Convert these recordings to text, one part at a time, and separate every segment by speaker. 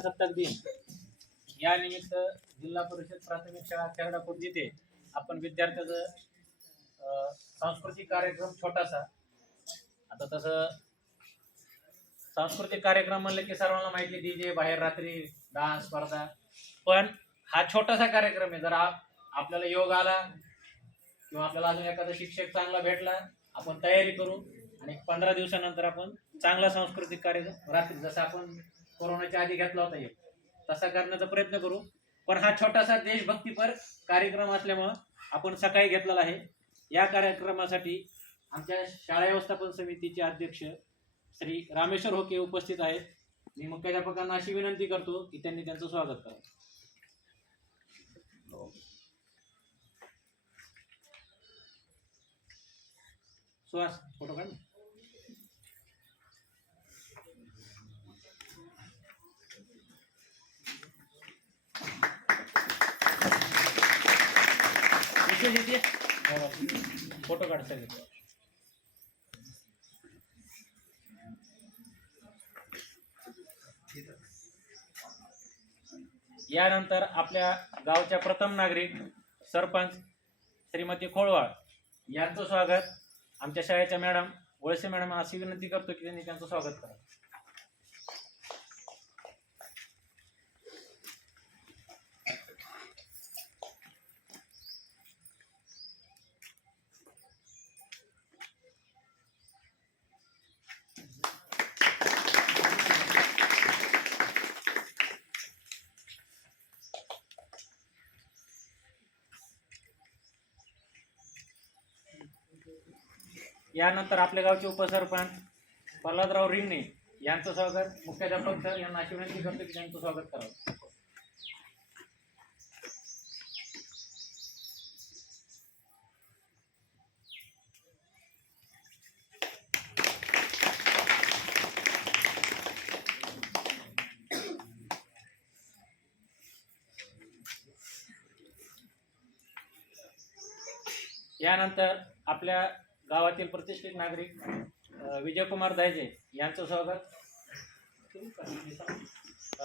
Speaker 1: प्रजासत्ताक दिन या निमित्त जिल्हा परिषद प्राथमिक शाळा खेरडापूर जिथे आपण विद्यार्थ्याचं सांस्कृतिक कार्यक्रम छोटासा. आता तसं सांस्कृतिक कार्यक्रम म्हणलं की सर्वांना माहिती डीजे बाहेर रात्री डान्स स्पर्धा. पण हा छोटासा कार्यक्रम आहे. जर आप- आपल्याला योग आला किंवा आपल्याला अजून एखादा शिक्षक चांगला भेटला आपण तयारी करू आणि पंधरा दिवसानंतर आपण चांगला सांस्कृतिक कार्यक्रम रात्री जसं आपण कोरोनाच्या आधी घेतला होता एक. तसा करण्याचा प्रयत्न करू. पण हा छोटासा देशभक्तीपर कार्यक्रम असल्यामुळं आपण सकाळी घेतलेला आहे. या कार्यक्रमासाठी आमच्या शाळा व्यवस्थापन समितीचे अध्यक्ष श्री रामेश्वर होके उपस्थित आहेत. मी मुख्याध्यापकांना अशी विनंती करतो की त्यांनी त्यांचं स्वागत करावं सुहास फोटो काढ घेते फोटो काढता येतो यानंतर आपल्या गावच्या प्रथम नागरिक सरपंच श्रीमती खोळवाळ यांचं स्वागत. आमच्या शाळेच्या मॅडम वळसे मॅडम अशी विनंती करतो की त्यांनी त्यांचं स्वागत करा. यानंतर आपल्या गावचे उपसरपंच प्रल्हादराव रिंगणे यांचं स्वागत. मुख्याध्यापक सर यांना अशी विनंती करतो की त्यांचं स्वागत करावं. यानंतर आपल्या गावातील प्रतिष्ठित नागरिक विजयकुमार दायजे यांचं स्वागत.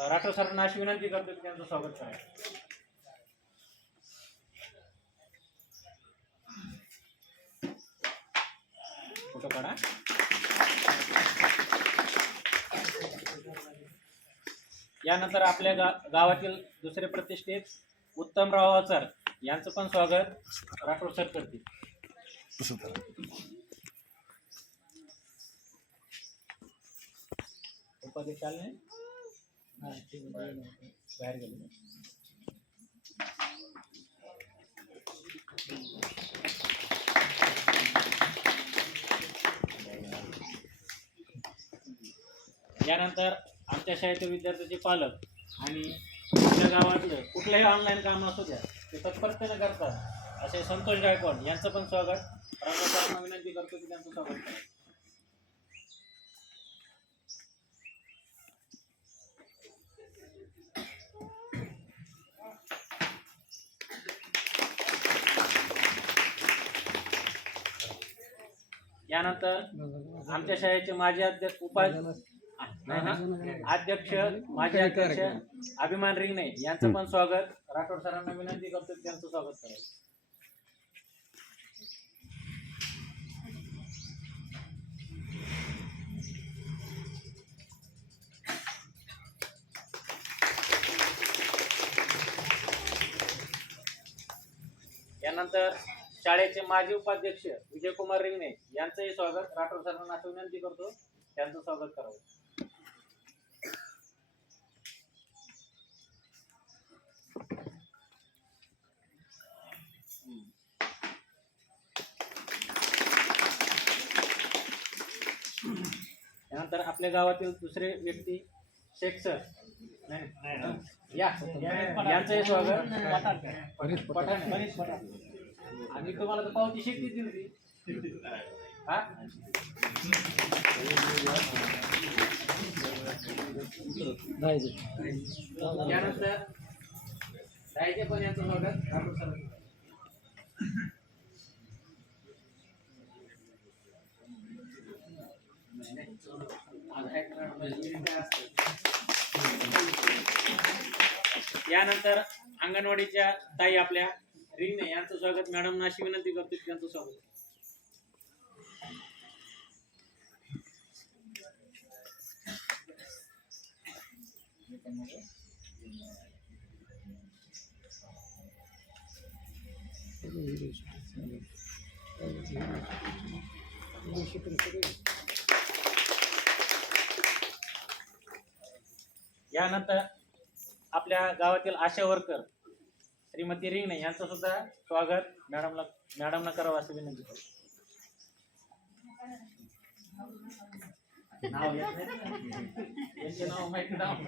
Speaker 1: राठोड सरांना अशी विनंती करतो की त्यांचं स्वागत करायचं फोटो काढा. यानंतर आपल्या गा गावातील दुसरे प्रतिष्ठित उत्तमराव सर यांचं पण स्वागत राठोड सर करतील. उपाध्यक्ष आले नाही? बाहेर गेले यानंतर आमच्या शाळेतील विद्यार्थ्याचे पालक आणि आपल्या गावातलं कुठलंही ऑनलाईन काम असू द्या ते तत्परतेनं करतात असे संतोष गायकवाड यांचं पण स्वागत राणा विनंती करतो की त्यांचं स्वागत? करा यानंतर आमच्या शाळेचे माजी अध्यक्ष उपाय अध्यक्ष माजी अध्यक्ष अभिमान रिंगणे यांचं पण स्वागत. राठोड सरांना विनंती करतो त्यांचं स्वागत करायचं यानंतर शाळेचे माजी उपाध्यक्ष विजयकुमार रिंगणे यांचंही स्वागत. राठोड सरांना असं विनंती करतो त्यांचं स्वागत करावं. त्यानंतर आपल्या गावातील दुसरे व्यक्ती शेख सर. नाही, स्वागत. पठाण पठाण. तुम्हाला तर पावती शेती दिली होती. हा? त्यानंतर राहायचे पण यांचं स्वागत राठोड सर आज आहे का? म्हणजे काय असतं? यानंतर अंगणवाडीच्या ताई आपल्या रिंगणे यांचं स्वागत. मॅडम अशी विनंती करतो त्यांचं स्वागत. यानंतर आपल्या गावातील आशा वर्कर श्रीमती रिंगणे यांचं सुद्धा स्वागत. मॅडमला मॅडमला करावं असं विनंती करतो. नाव यांचे नाव माहिती नाव.